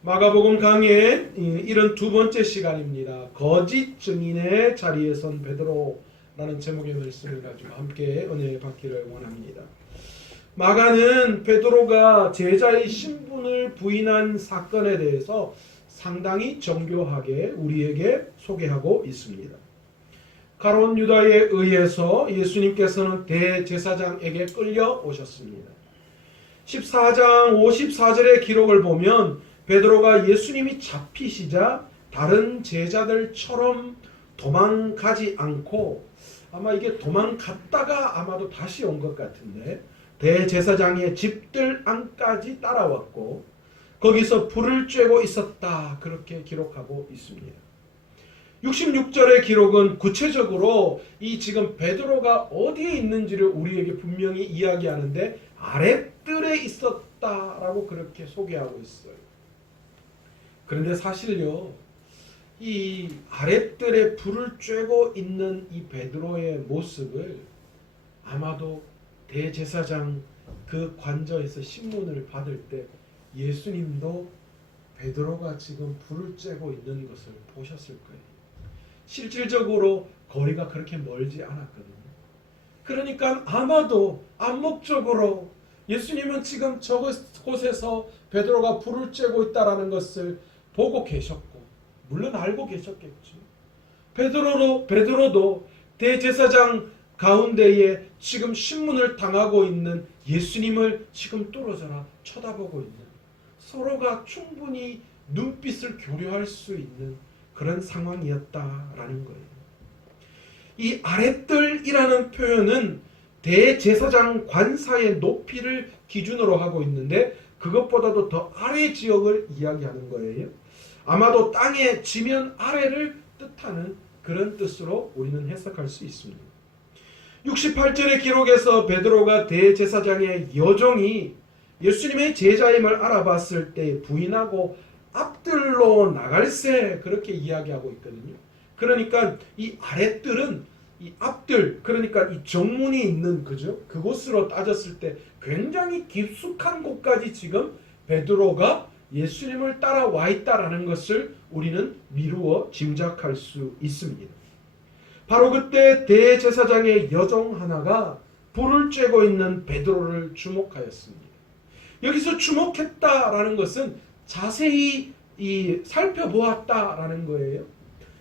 마가복음 강의 72번째 시간입니다. 거짓 증인의 자리에 선 베드로라는 제목의 말씀을 가지고 함께 은혜 받기를 원합니다. 마가는 베드로가 제자의 신분을 부인한 사건에 대해서 상당히 정교하게 우리에게 소개하고 있습니다. 가룟 유다에 의해서 예수님께서는 대제사장에게 끌려오셨습니다. 14장 54절의 기록을 보면 베드로가 예수님이 잡히시자 다른 제자들처럼 도망가지 않고, 아마 이게 도망갔다가 아마도 다시 온 것 같은데, 대제사장의 집들 안까지 따라왔고 거기서 불을 쬐고 있었다, 그렇게 기록하고 있습니다. 66절의 기록은 구체적으로 이 지금 베드로가 어디에 있는지를 우리에게 분명히 이야기하는데 아랫뜰에 있었다라고 그렇게 소개하고 있어요. 그런데 사실요, 이 아랫뜰에 불을 쬐고 있는 이 베드로의 모습을 아마도 대제사장 그 관저에서 신문을 받을 때 예수님도 베드로가 지금 불을 쬐고 있는 것을 보셨을 거예요. 실질적으로 거리가 그렇게 멀지 않았거든요. 그러니까 아마도 암묵적으로 예수님은 지금 저곳에서 베드로가 불을 쬐고 있다는 것을 보고 계셨고, 물론 알고 계셨겠죠. 베드로도 대제사장 가운데에 지금 신문을 당하고 있는 예수님을 지금 뚫어져라 쳐다보고 있는, 서로가 충분히 눈빛을 교류할 수 있는 그런 상황이었다라는 거예요. 이 아랫뜰이라는 표현은 대제사장 관사의 높이를 기준으로 하고 있는데 그것보다도 더 아래 지역을 이야기하는 거예요. 아마도 땅의 지면 아래를 뜻하는 그런 뜻으로 우리는 해석할 수 있습니다. 68절의 기록에서 베드로가 대제사장의 여종이 예수님의 제자임을 알아봤을 때 부인하고 앞뜰로 나갈세, 그렇게 이야기하고 있거든요. 그러니까 이 아랫뜰은 이 앞뜰, 그러니까 이 정문이 있는 그곳으로 따졌을 때 굉장히 깊숙한 곳까지 지금 베드로가 예수님을 따라와 있다라는 것을 우리는 미루어 짐작할 수 있습니다. 바로 그때 대제사장의 여종 하나가 불을 쬐고 있는 베드로를 주목하였습니다. 여기서 주목했다라는 것은 자세히 살펴보았다라는 거예요.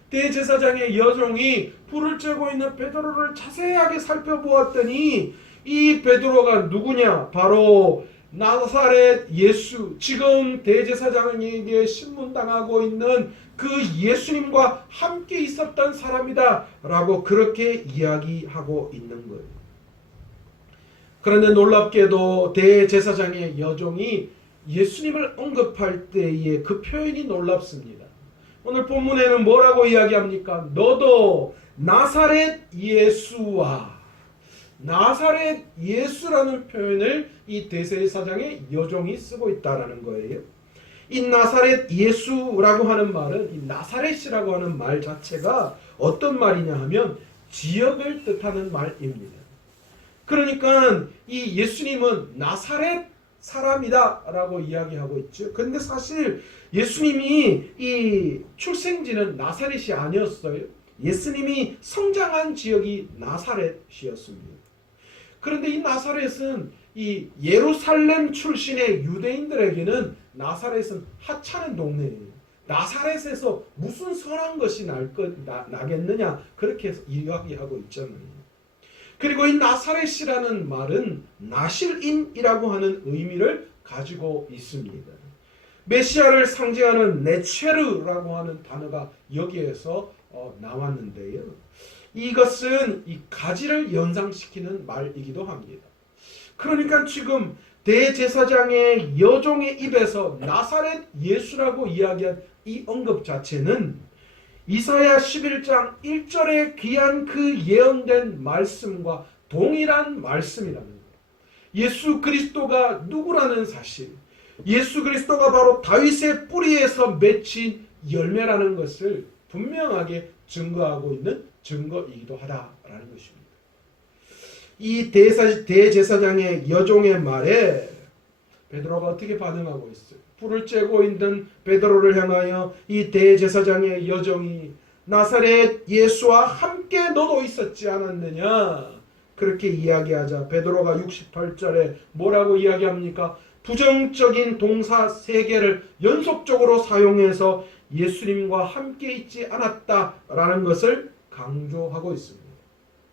대제사장의 여종이 불을 쬐고 있는 베드로를 자세하게 살펴보았더니 이 베드로가 누구냐? 바로 나사렛 예수, 지금 대제사장에게 신문당하고 있는 그 예수님과 함께 있었던 사람이다 라고 그렇게 이야기하고 있는 거예요. 그런데 놀랍게도 대제사장의 여종이 예수님을 언급할 때의 그 표현이 놀랍습니다. 오늘 본문에는 뭐라고 이야기합니까? 너도 나사렛 예수와, 나사렛 예수라는 표현을 이 대제사장의 여종이 쓰고 있다라는 거예요. 이 나사렛 예수라고 하는 말은, 이 나사렛이라고 하는 말 자체가 어떤 말이냐 하면 지역을 뜻하는 말입니다. 그러니까 이 예수님은 나사렛 사람이다 라고 이야기하고 있죠. 그런데 사실 예수님이 이 출생지는 나사렛이 아니었어요. 예수님이 성장한 지역이 나사렛이었습니다. 그런데 이 나사렛은 이 예루살렘 출신의 유대인들에게는 나사렛은 하찮은 동네예요. 나사렛에서 무슨 선한 것이 나겠느냐, 그렇게 이야기하고 있잖아요. 그리고 이 나사렛이라는 말은 나실인이라고 하는 의미를 가지고 있습니다. 메시아를 상징하는 네체르라고 하는 단어가 여기에서 나왔는데요. 이것은 이 가지를 연상시키는 말이기도 합니다. 그러니까 지금 대제사장의 여종의 입에서 나사렛 예수라고 이야기한 이 언급 자체는 이사야 11장 1절에 귀한 그 예언된 말씀과 동일한 말씀이라는 거예요. 예수 그리스도가 누구라는 사실, 예수 그리스도가 바로 다윗의 뿌리에서 맺힌 열매라는 것을 분명하게 증거하고 있는 증거이기도 하다라는 것입니다. 이 대제사장의 여종의 말에 베드로가 어떻게 반응하고 있어요? 불을 쬐고 있는 베드로를 향하여 이 대제사장의 여종이 나사렛 예수와 함께 너도 있었지 않았느냐 그렇게 이야기하자 베드로가 68절에 뭐라고 이야기합니까? 부정적인 동사 3개를 연속적으로 사용해서 예수님과 함께 있지 않았다라는 것을 강조하고 있습니다.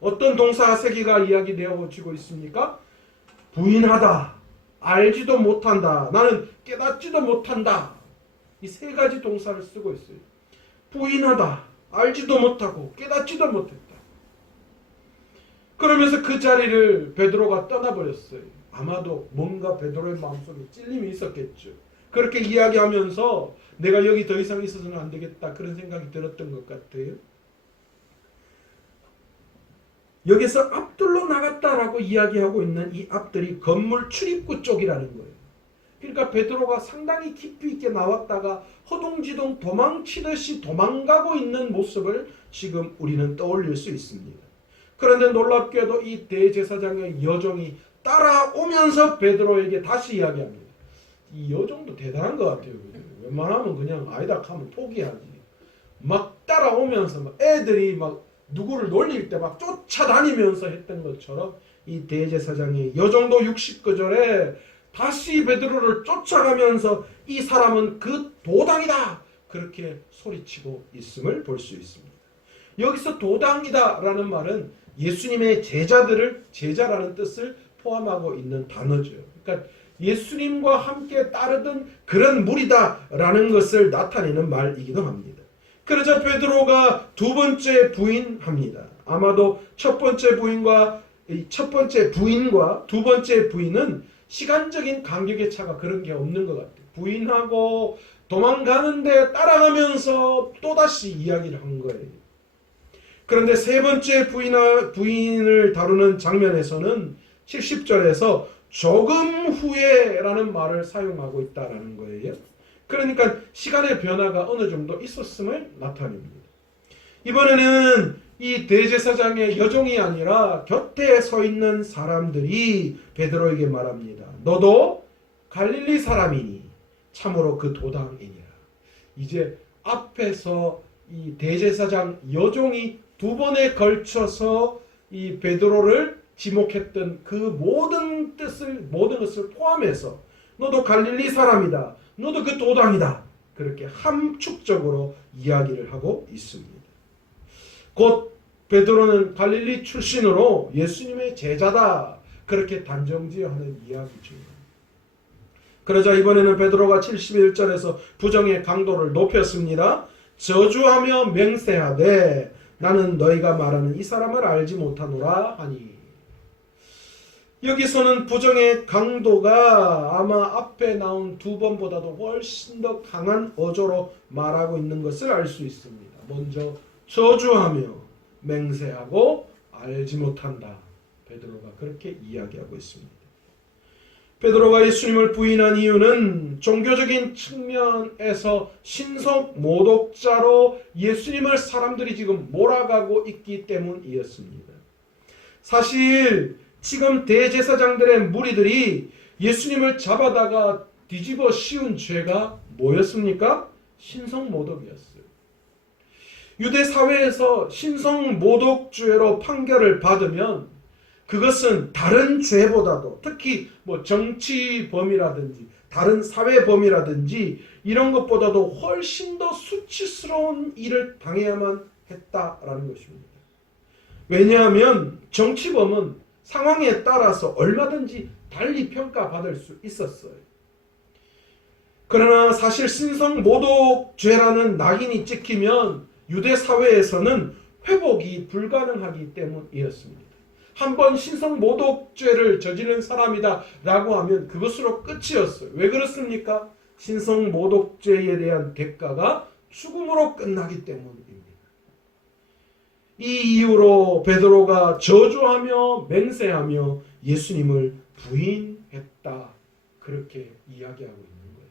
어떤 동사 3개가 이야기되어지고 있습니까? 부인하다, 알지도 못한다, 나는 깨닫지도 못한다. 이 3가지 동사를 쓰고 있어요. 부인하다, 알지도 못하고 깨닫지도 못했다. 그러면서 그 자리를 베드로가 떠나버렸어요. 아마도 뭔가 베드로의 마음속에 찔림이 있었겠죠. 그렇게 이야기하면서 내가 여기 더 이상 있어서는 안 되겠다 그런 생각이 들었던 것 같아요. 여기서 앞들로 나갔다라고 이야기하고 있는 이 앞들이 건물 출입구 쪽이라는 거예요. 그러니까 베드로가 상당히 깊이 있게 나왔다가 허둥지둥 도망치듯이 도망가고 있는 모습을 지금 우리는 떠올릴 수 있습니다. 그런데 놀랍게도 이 대제사장의 여종이 따라오면서 베드로에게 다시 이야기합니다. 이 여종도 대단한 것 같아요. 웬만하면 그냥 아니다 하면 포기하지. 막 따라오면서 막 애들이 막 누구를 놀릴 때 막 쫓아다니면서 했던 것처럼 이 대제사장의 여종도 69절에 다시 베드로를 쫓아가면서 이 사람은 그 도당이다 그렇게 소리치고 있음을 볼 수 있습니다. 여기서 도당이다 라는 말은 예수님의 제자들을 제자라는 뜻을 포함하고 있는 단어죠. 그러니까 예수님과 함께 따르던 그런 무리다 라는 것을 나타내는 말이기도 합니다. 그러자 베드로가 2번째 부인합니다. 아마도 첫 번째 부인과 2번째 부인은 시간적인 간격의 차가 그런 게 없는 것 같아요. 부인하고 도망가는데 따라가면서 또다시 이야기를 한 거예요. 그런데 3번째 부인을 다루는 장면에서는 70절에서 조금 후에라는 말을 사용하고 있다는 거예요. 그러니까 시간의 변화가 어느 정도 있었음을 나타냅니다. 이번에는 이 대제사장의 여종이 아니라 곁에 서 있는 사람들이 베드로에게 말합니다. 너도 갈릴리 사람이니 참으로 그 도당이니라. 이제 앞에서 이 대제사장 여종이 2번에 걸쳐서 이 베드로를 지목했던 그 모든 것을 포함해서 너도 갈릴리 사람이다. 너도 그 도당이다. 그렇게 함축적으로 이야기를 하고 있습니다. 곧 베드로는 갈릴리 출신으로 예수님의 제자다. 그렇게 단정지어하는 이야기죠. 그러자 이번에는 베드로가 71절에서 부정의 강도를 높였습니다. 저주하며 맹세하되 나는 너희가 말하는 이 사람을 알지 못하노라 하니. 여기서는 부정의 강도가 아마 앞에 나온 2번보다도 훨씬 더 강한 어조로 말하고 있는 것을 알 수 있습니다. 먼저 저주하며 맹세하고 알지 못한다. 베드로가 그렇게 이야기하고 있습니다. 베드로가 예수님을 부인한 이유는 종교적인 측면에서 신성 모독자로 예수님을 사람들이 지금 몰아가고 있기 때문이었습니다. 사실 지금 대제사장들의 무리들이 예수님을 잡아다가 뒤집어 씌운 죄가 뭐였습니까? 신성 모독이었어요. 유대 사회에서 신성 모독죄로 판결을 받으면 그것은 다른 죄보다도 특히 정치범이라든지 다른 사회범이라든지 이런 것보다도 훨씬 더 수치스러운 일을 당해야만 했다라는 것입니다. 왜냐하면 정치범은 상황에 따라서 얼마든지 달리 평가받을 수 있었어요. 그러나 사실 신성모독죄라는 낙인이 찍히면 유대 사회에서는 회복이 불가능하기 때문이었습니다. 한번 신성모독죄를 저지른 사람이다 라고 하면 그것으로 끝이었어요. 왜 그렇습니까? 신성모독죄에 대한 대가가 죽음으로 끝나기 때문입니다. 이 이유로 베드로가 저주하며 맹세하며 예수님을 부인했다. 그렇게 이야기하고 있는 거예요.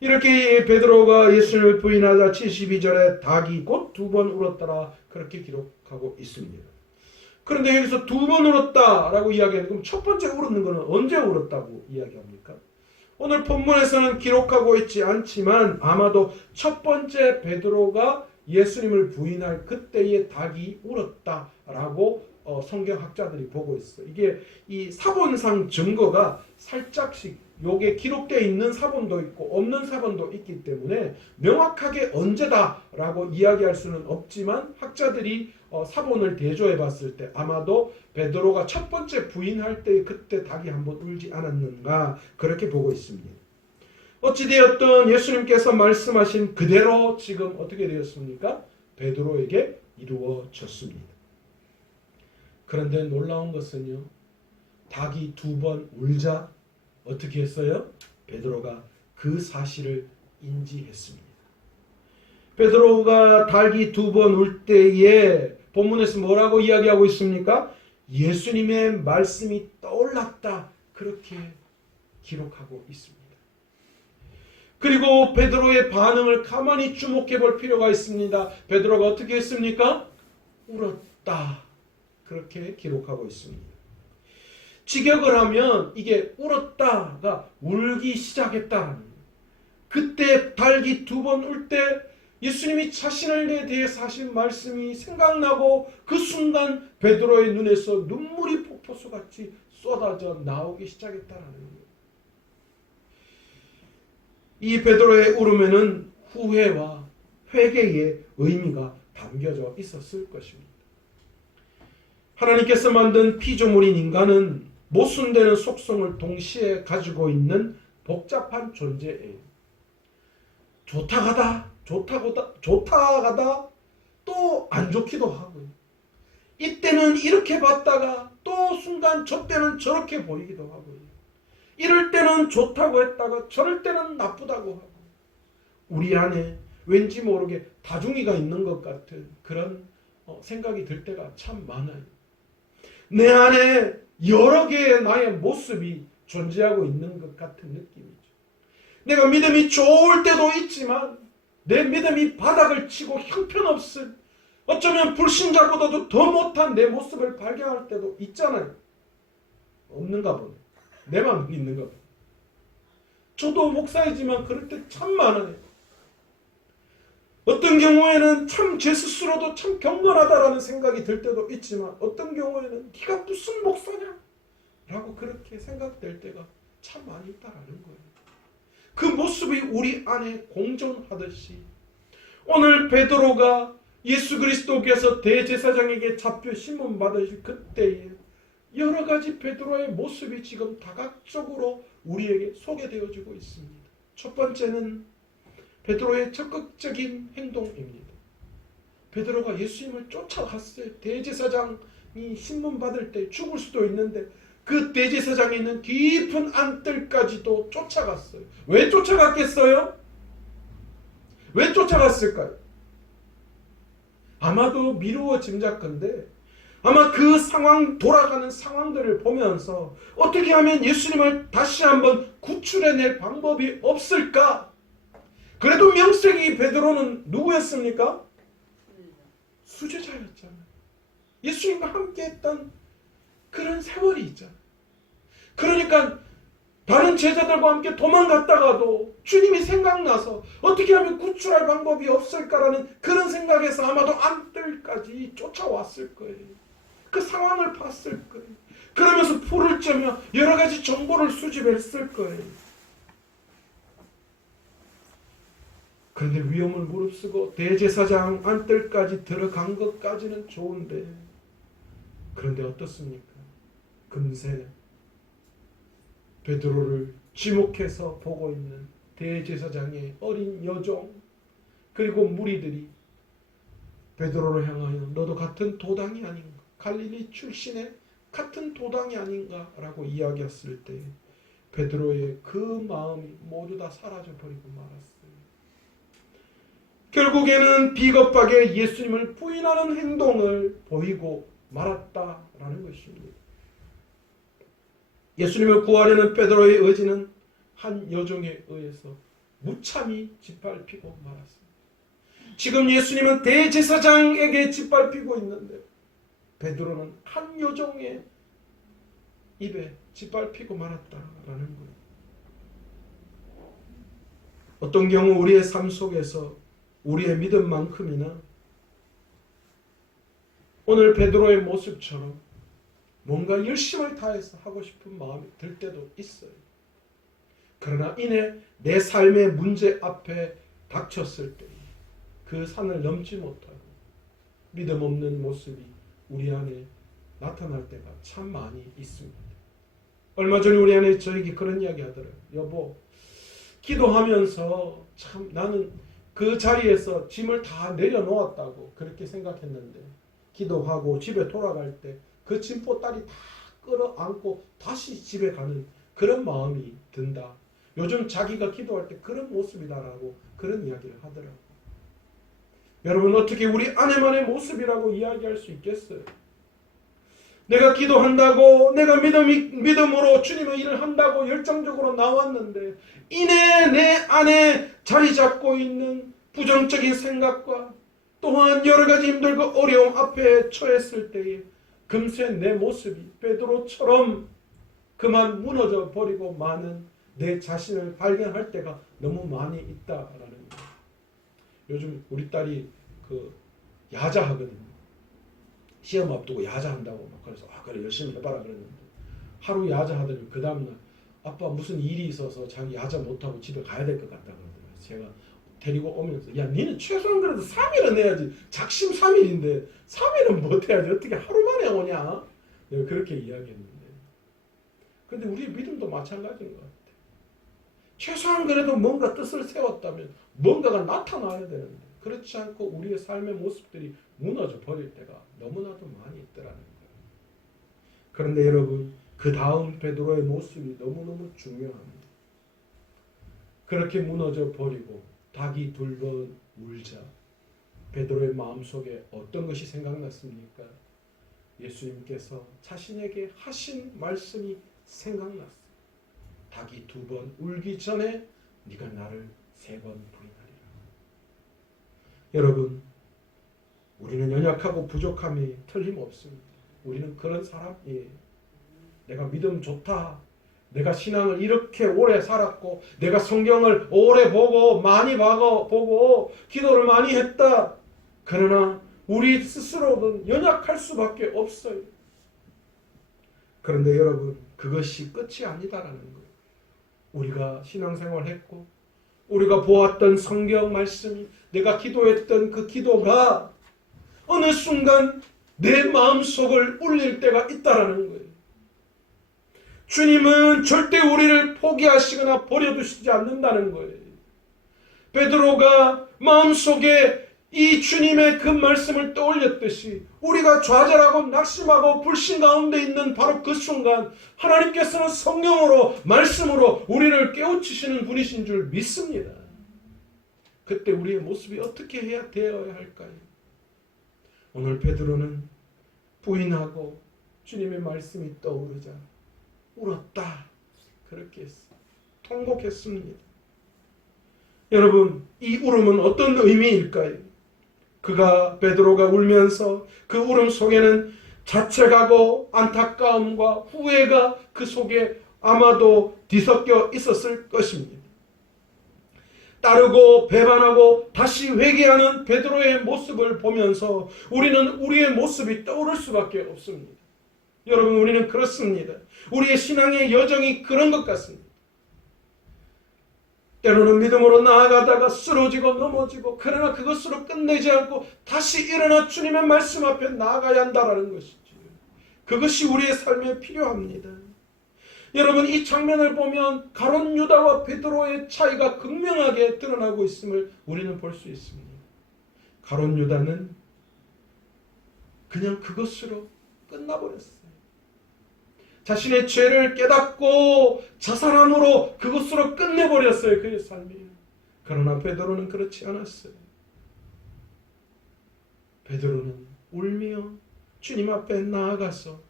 이렇게 베드로가 예수님을 부인하자 72절에 닭이 곧 2번 울었더라. 그렇게 기록하고 있습니다. 그런데 여기서 2번 울었다라고 이야기하는데 그럼 첫 번째 울었는 것은 언제 울었다고 이야기합니까? 오늘 본문에서는 기록하고 있지 않지만 아마도 첫 번째 베드로가 예수님을 부인할 그때의 닭이 울었다라고 성경학자들이 보고 있어요. 이게 이 사본상 증거가 살짝씩 요게 기록되어 있는 사본도 있고 없는 사본도 있기 때문에 명확하게 언제다라고 이야기할 수는 없지만 학자들이 사본을 대조해 봤을 때 아마도 베드로가 첫 번째 부인할 때 그때 닭이 한번 울지 않았는가 그렇게 보고 있습니다. 어찌되었든 예수님께서 말씀하신 그대로 지금 어떻게 되었습니까? 베드로에게 이루어졌습니다. 그런데 놀라운 것은요. 닭이 2번 울자 어떻게 했어요? 베드로가 그 사실을 인지했습니다. 베드로가 닭이 2번 울 때에 본문에서 뭐라고 이야기하고 있습니까? 예수님의 말씀이 떠올랐다. 그렇게 기록하고 있습니다. 그리고 베드로의 반응을 가만히 주목해 볼 필요가 있습니다. 베드로가 어떻게 했습니까? 울었다. 그렇게 기록하고 있습니다. 직역을 하면 이게 울었다가 울기 시작했다는 거예요. 그때 닭이 2번 울 때 예수님이 자신에 대해서 하신 말씀이 생각나고 그 순간 베드로의 눈에서 눈물이 폭포수같이 쏟아져 나오기 시작했다는 거예요. 이 베드로의 울음에는 후회와 회개의 의미가 담겨져 있었을 것입니다. 하나님께서 만든 피조물인 인간은 모순되는 속성을 동시에 가지고 있는 복잡한 존재예요. 좋다 가다 또 안 좋기도 하고요. 이때는 이렇게 봤다가 또 순간 저 때는 저렇게 보이기도 하고요. 이럴 때는 좋다고 했다가 저럴 때는 나쁘다고 하고 우리 안에 왠지 모르게 다중이가 있는 것 같은 그런 생각이 들 때가 참 많아요. 내 안에 여러 개의 나의 모습이 존재하고 있는 것 같은 느낌이죠. 내가 믿음이 좋을 때도 있지만 내 믿음이 바닥을 치고 형편없을 어쩌면 불신자보다도 더 못한 내 모습을 발견할 때도 있잖아요. 없는가 보네. 내만 있는가 보네. 저도 목사이지만 그럴 때 참 많아요. 어떤 경우에는 참 제 스스로도 참 경건하다라는 생각이 들 때도 있지만 어떤 경우에는 네가 무슨 목사냐? 라고 그렇게 생각될 때가 참 많이 있다라는 거예요. 그 모습이 우리 안에 공존하듯이 오늘 베드로가 예수 그리스도께서 대제사장에게 잡혀 신문 받으실 그때에 여러 가지 베드로의 모습이 지금 다각적으로 우리에게 소개되어지고 있습니다. 첫 번째는 베드로의 적극적인 행동입니다. 베드로가 예수님을 쫓아갔어요. 대제사장이 신문 받을 때 죽을 수도 있는데 그 대제사장에 있는 깊은 안뜰까지도 쫓아갔어요. 왜 쫓아갔겠어요? 왜 쫓아갔을까요? 아마도 미루어 짐작컨대 아마 그 상황 돌아가는 상황들을 보면서 어떻게 하면 예수님을 다시 한번 구출해낼 방법이 없을까? 그래도 명색이 베드로는 누구였습니까? 수제자였잖아요. 예수님과 함께했던 그런 세월이 있잖아요. 그러니까 다른 제자들과 함께 도망갔다가도 주님이 생각나서 어떻게 하면 구출할 방법이 없을까라는 그런 생각에서 아마도 안뜰까지 쫓아왔을 거예요. 그 상황을 봤을 거예요. 그러면서 풀을 째며 여러 가지 정보를 수집했을 거예요. 그런데 위험을 무릅쓰고 대제사장 안뜰까지 들어간 것까지는 좋은데 그런데 어떻습니까? 금세 베드로를 지목해서 보고 있는 대제사장의 어린 여종 그리고 무리들이 베드로를 향하여 너도 같은 도당이 아닌가? 갈릴리 출신의 같은 도당이 아닌가? 라고 이야기했을 때 베드로의 그 마음이 모두 다 사라져버리고 말았어요. 결국에는 비겁하게 예수님을 부인하는 행동을 보이고 말았다라는 것입니다. 예수님을 구하려는 베드로의 의지는 한 여종에 의해서 무참히 짓밟히고 말았습니다. 지금 예수님은 대제사장에게 짓밟히고 있는데 베드로는 한 여종의 입에 짓밟히고 말았다라는 거예요. 어떤 경우 우리의 삶 속에서 우리의 믿음만큼이나 오늘 베드로의 모습처럼 뭔가 열심을 다해서 하고 싶은 마음이 들 때도 있어요. 그러나 이내 내 삶의 문제 앞에 닥쳤을 때 그 산을 넘지 못하고 믿음 없는 모습이 우리 안에 나타날 때가 참 많이 있습니다. 얼마 전에 우리 안에 저에게 그런 이야기 하더라고요. 여보, 기도하면서 참 나는 그 자리에서 짐을 다 내려놓았다고 그렇게 생각했는데 기도하고 집에 돌아갈 때 그 짐보따리 다 끌어안고 다시 집에 가는 그런 마음이 든다. 요즘 자기가 기도할 때 그런 모습이다라고 그런 이야기를 하더라고요. 여러분, 어떻게 우리 안에만의 모습이라고 이야기할 수 있겠어요? 내가 기도한다고, 내가 믿음으로 주님의 일을 한다고 열정적으로 나왔는데 이내 내 안에 자리 잡고 있는 부정적인 생각과 또한 여러 가지 힘들고 어려움 앞에 처했을 때에 금세 내 모습이 베드로처럼 그만 무너져 버리고 마는 내 자신을 발견할 때가 너무 많이 있다라는 거예요. 요즘 우리 딸이 야자하거든요. 시험 앞두고 야자한다고 막 그래서 그래 열심히 해봐라 그랬는데 하루 야자하더니 그 다음날 아빠 무슨 일이 있어서 자기 야자 못하고 집에 가야 될 것 같다 그러더라고요. 제가 데리고 오면서 야 니는 최소한 그래도 3일은 해야지. 작심 3일인데 3일은 못해야지 어떻게 하루 만에 오냐. 내가 그렇게 이야기했는데 근데 우리 믿음도 마찬가지인 것 같아요. 최소한 그래도 뭔가 뜻을 세웠다면 뭔가가 나타나야 되는데 그렇지 않고 우리의 삶의 모습들이 무너져 버릴 때가 너무나도 많이 있더라는 거예요. 그런데 여러분, 그 다음 베드로의 모습이 너무너무 중요합니다. 그렇게 무너져 버리고 닭이 둘러 울자 베드로의 마음속에 어떤 것이 생각났습니까? 예수님께서 자신에게 하신 말씀이 생각났어요. 닭이 2번 울기 전에 네가 나를 3번 부인하리라. 여러분, 우리는 연약하고 부족함이 틀림없습니다. 우리는 그런 사람이에요. 내가 믿음 좋다. 내가 신앙을 이렇게 오래 살았고 내가 성경을 오래 보고 많이 보고 기도를 많이 했다. 그러나 우리 스스로는 연약할 수밖에 없어요. 그런데 여러분, 그것이 끝이 아니다라는 거예요. 우리가 신앙생활을 했고 우리가 보았던 성경 말씀이 내가 기도했던 그 기도가 어느 순간 내 마음속을 울릴 때가 있다라는 거예요. 주님은 절대 우리를 포기하시거나 버려두시지 않는다는 거예요. 베드로가 마음속에 이 주님의 그 말씀을 떠올렸듯이 우리가 좌절하고 낙심하고 불신 가운데 있는 바로 그 순간 하나님께서는 성령으로 말씀으로 우리를 깨우치시는 분이신 줄 믿습니다. 그때 우리의 모습이 어떻게 되어야 할까요? 오늘 베드로는 부인하고 주님의 말씀이 떠오르자 울었다. 그렇게 했어요. 통곡했습니다. 여러분, 이 울음은 어떤 의미일까요? 베드로가 울면서 그 울음 속에는 자책하고 안타까움과 후회가 그 속에 아마도 뒤섞여 있었을 것입니다. 따르고 배반하고 다시 회개하는 베드로의 모습을 보면서 우리는 우리의 모습이 떠오를 수밖에 없습니다. 여러분, 우리는 그렇습니다. 우리의 신앙의 여정이 그런 것 같습니다. 때로는 믿음으로 나아가다가 쓰러지고 넘어지고 그러나 그것으로 끝내지 않고 다시 일어나 주님의 말씀 앞에 나아가야 한다는 것이죠. 그것이 우리의 삶에 필요합니다. 여러분, 이 장면을 보면 가룟 유다와 베드로의 차이가 극명하게 드러나고 있음을 우리는 볼 수 있습니다. 가룟 유다는 그냥 그것으로 끝나버렸어요. 자신의 죄를 깨닫고 자살함으로 그것으로 끝내버렸어요. 그의 삶이. 그러나 베드로는 그렇지 않았어요. 베드로는 울며 주님 앞에 나아가서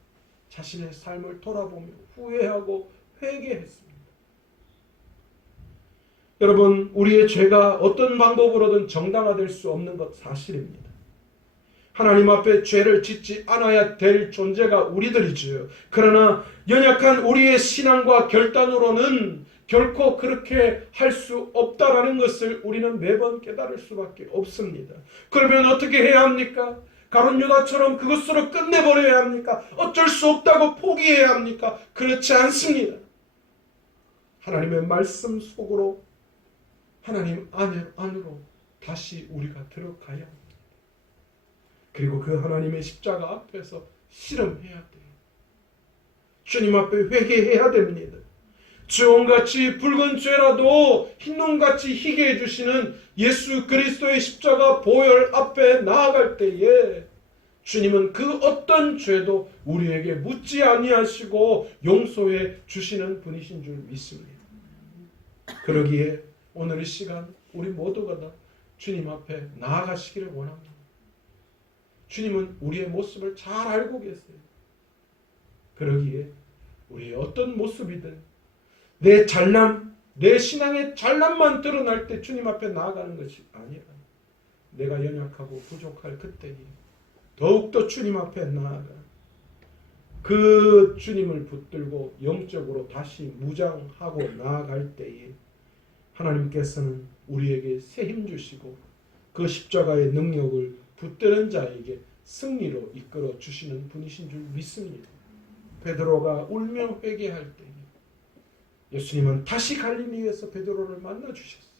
자신의 삶을 돌아보며 후회하고 회개했습니다. 여러분, 우리의 죄가 어떤 방법으로든 정당화될 수 없는 것 사실입니다. 하나님 앞에 죄를 짓지 않아야 될 존재가 우리들이지요. 그러나 연약한 우리의 신앙과 결단으로는 결코 그렇게 할 수 없다라는 것을 우리는 매번 깨달을 수밖에 없습니다. 그러면 어떻게 해야 합니까? 가룟 유다처럼 그것으로 끝내버려야 합니까? 어쩔 수 없다고 포기해야 합니까? 그렇지 않습니다. 하나님의 말씀 속으로, 하나님 안으로 다시 우리가 들어가야 합니다. 그리고 그 하나님의 십자가 앞에서 씨름해야 돼요. 주님 앞에 회개해야 됩니다. 주홍같이 붉은 죄라도 흰눈같이 희게 해주시는 예수 그리스도의 십자가 보혈 앞에 나아갈 때에 주님은 그 어떤 죄도 우리에게 묻지 아니하시고 용서해 주시는 분이신 줄 믿습니다. 그러기에 오늘 이 시간 우리 모두가 다 주님 앞에 나아가시기를 원합니다. 주님은 우리의 모습을 잘 알고 계세요. 그러기에 우리의 어떤 모습이든 내 잘남, 내 신앙의 잘남만 드러날 때 주님 앞에 나아가는 것이 아니라 내가 연약하고 부족할 그때에 더욱더 주님 앞에 나아가 그 주님을 붙들고 영적으로 다시 무장하고 나아갈 때에 하나님께서는 우리에게 새 힘 주시고 그 십자가의 능력을 붙드는 자에게 승리로 이끌어 주시는 분이신 줄 믿습니다. 베드로가 울며 회개할 때에 예수님은 다시 갈릴리에서 베드로를 만나 주셨어요.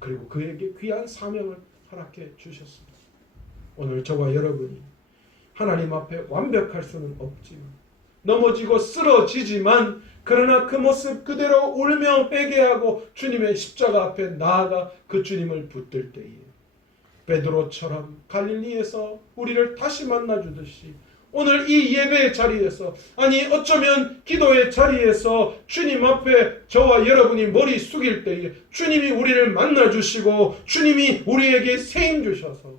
그리고 그에게 귀한 사명을 허락해 주셨습니다. 오늘 저와 여러분이 하나님 앞에 완벽할 수는 없지만 넘어지고 쓰러지지만 그러나 그 모습 그대로 울며 회개하고 주님의 십자가 앞에 나아가 그 주님을 붙들 때에 베드로처럼 갈릴리에서 우리를 다시 만나 주듯이 오늘 이 예배의 자리에서, 아니 어쩌면 기도의 자리에서 주님 앞에 저와 여러분이 머리 숙일 때에 주님이 우리를 만나 주시고 주님이 우리에게 새 힘 주셔서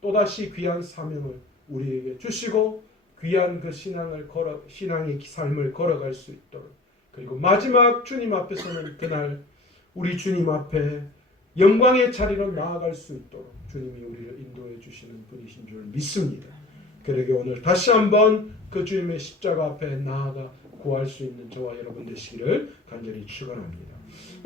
또다시 귀한 사명을 우리에게 주시고 귀한 그 신앙의 삶을 걸어갈 수 있도록, 그리고 마지막 주님 앞에서는 그날 우리 주님 앞에 영광의 자리로 나아갈 수 있도록 주님이 우리를 인도해 주시는 분이신 줄 믿습니다. 그러게 오늘 다시 한번 그 주님의 십자가 앞에 나아가 구할 수 있는 저와 여러분 되시기를 간절히 축원합니다.